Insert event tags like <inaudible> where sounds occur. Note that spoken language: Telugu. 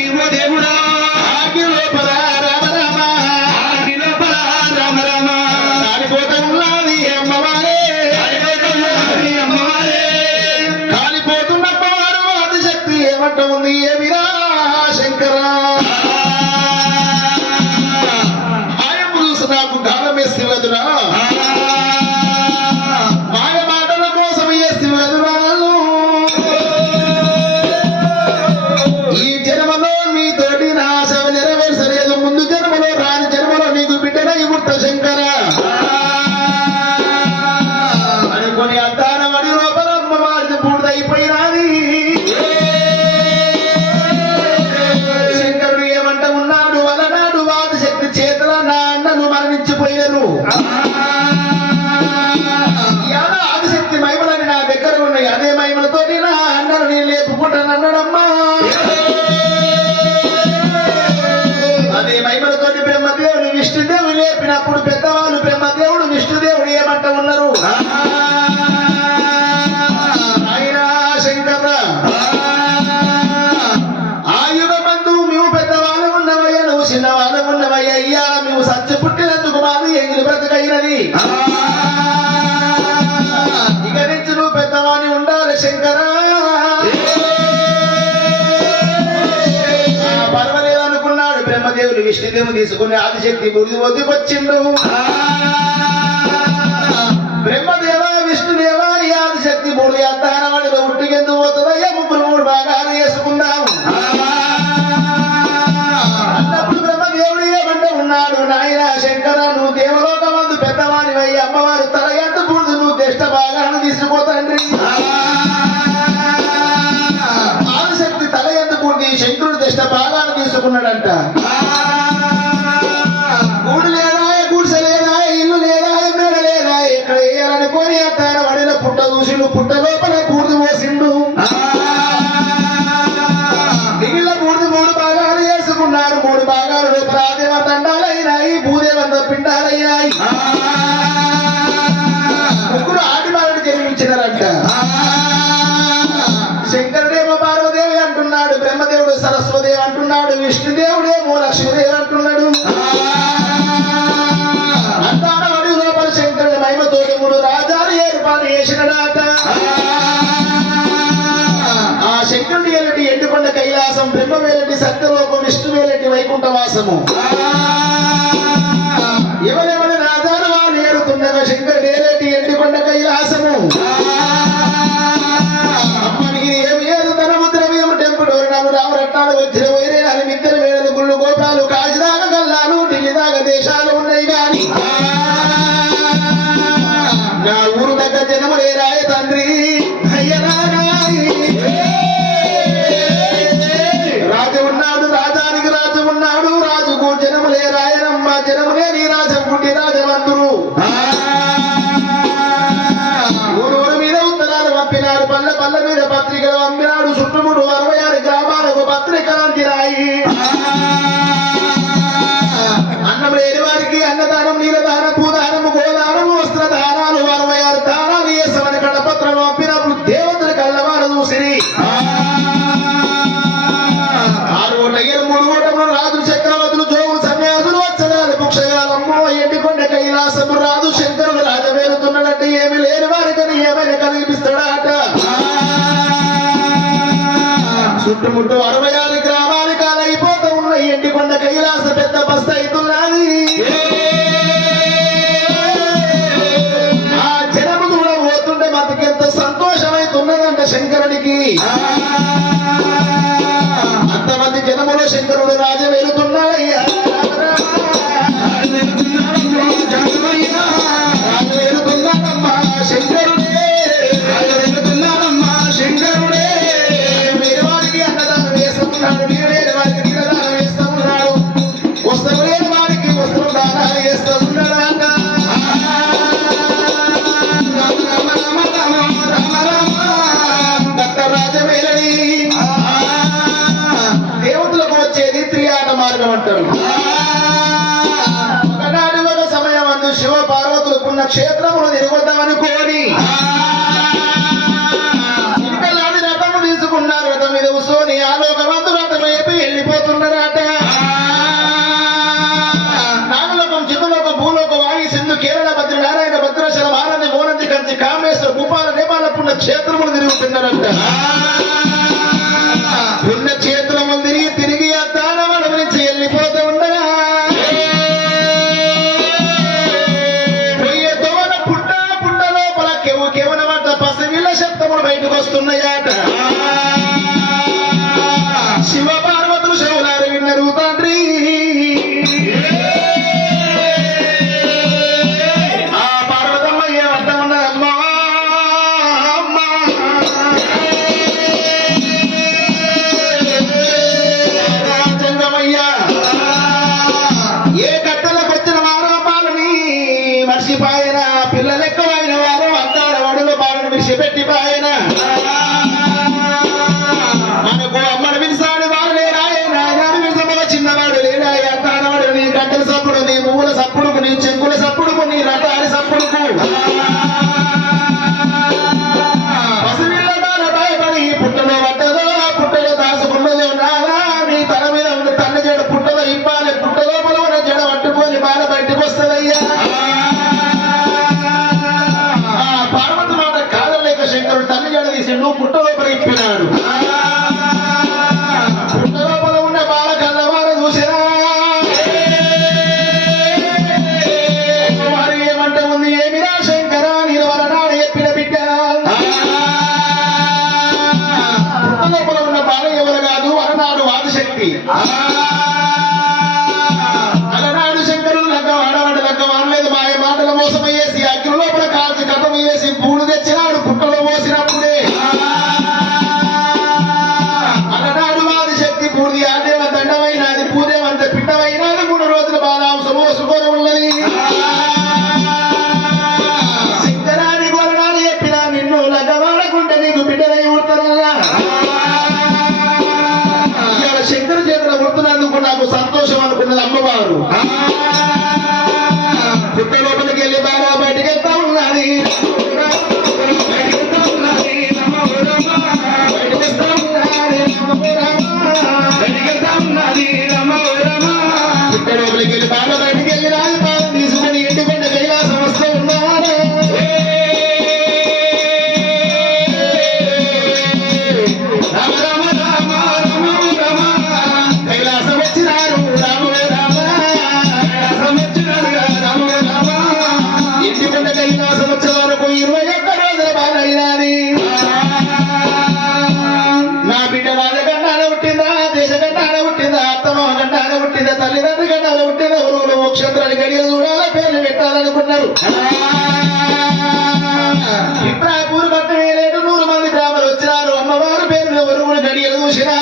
ಯುವ ದೇವ Yeah. <laughs> బ్రహ్మదేవులు విష్ణుదేవులు తీసుకుని ఆదిశక్తి మురిది ఒదికొచ్చిండు బ్రహ్మదేవ విష్ణుదేవ ఈ ఆదిశక్తి మూడు అత్తాన వాడిలో ఉట్టుకెందు పోతుందయ్యా ముగ్గురు మూడు బాగా వేసుకుందాం అన్నప్పుడు బ్రహ్మదేవుడు ఏమంటే ఉన్నాడు? నాయన శంకర నువ్వు దేవలోకం అందు పెద్దవాడి అమ్మవారు తల ఎంత బూడిది నువ్వు దిష్ట బాగాను తీసుకుపోతాండ్రి ఆదిశక్తి తల ఎంత బూడిది శంకరుడు దిష్ట బాగా తీసుకున్నాడంట. కోడి అంటార పుట్ట చూసిండు పుట్ట లోపల కూర్దు పోసిండు. మిగిలిన కూర్దు మూడు భాగాలు వేసుకున్నారు మూడు భాగాలు లోపల ఆదేవ దండాలైనాయి భూదేవంత పిండాలయ్యాయి. ముగ్గురు ఆడి బాలను గెలిపించినారంట ఎండుకొండ కైలాసం బ్రహ్మవేలటి సత్యలోకం విష్ణువేలటి వైకుంఠవాసము. ఎవరెవరు చుట్టుముట్టు అరవై ఆరు గ్రామానికి అయిపోతూ ఎండి కొండ కైలాస పెద్ద బస్త ఆ జనము కూడా పోతుంటే మతకెంత సంతోషమైతున్నదంట శంకరుడికి. అంతమంది జనములో శంకరుడు రాజు వెళుతున్నాడు దేవతలు పుణ్య క్షేత్రమును తిరుగుతామనుకోని చిలకలాంటి రథము తీసుకున్నారు. రథం వాయి సింధు కేరళ నారాయణ భద్రాచలం ఆనంది మోనంది కంచి కామేశ్వర భూపాల నేపాల పుణ్య క్షేత్రములు తిరుగుతున్నారట సప్పుడుకు నీ చెంగుల సప్పుడుకు నీ రథ సంతోషం అమ్మవారు పుట్ట లోపలికి వెళ్ళి బాగా కూడా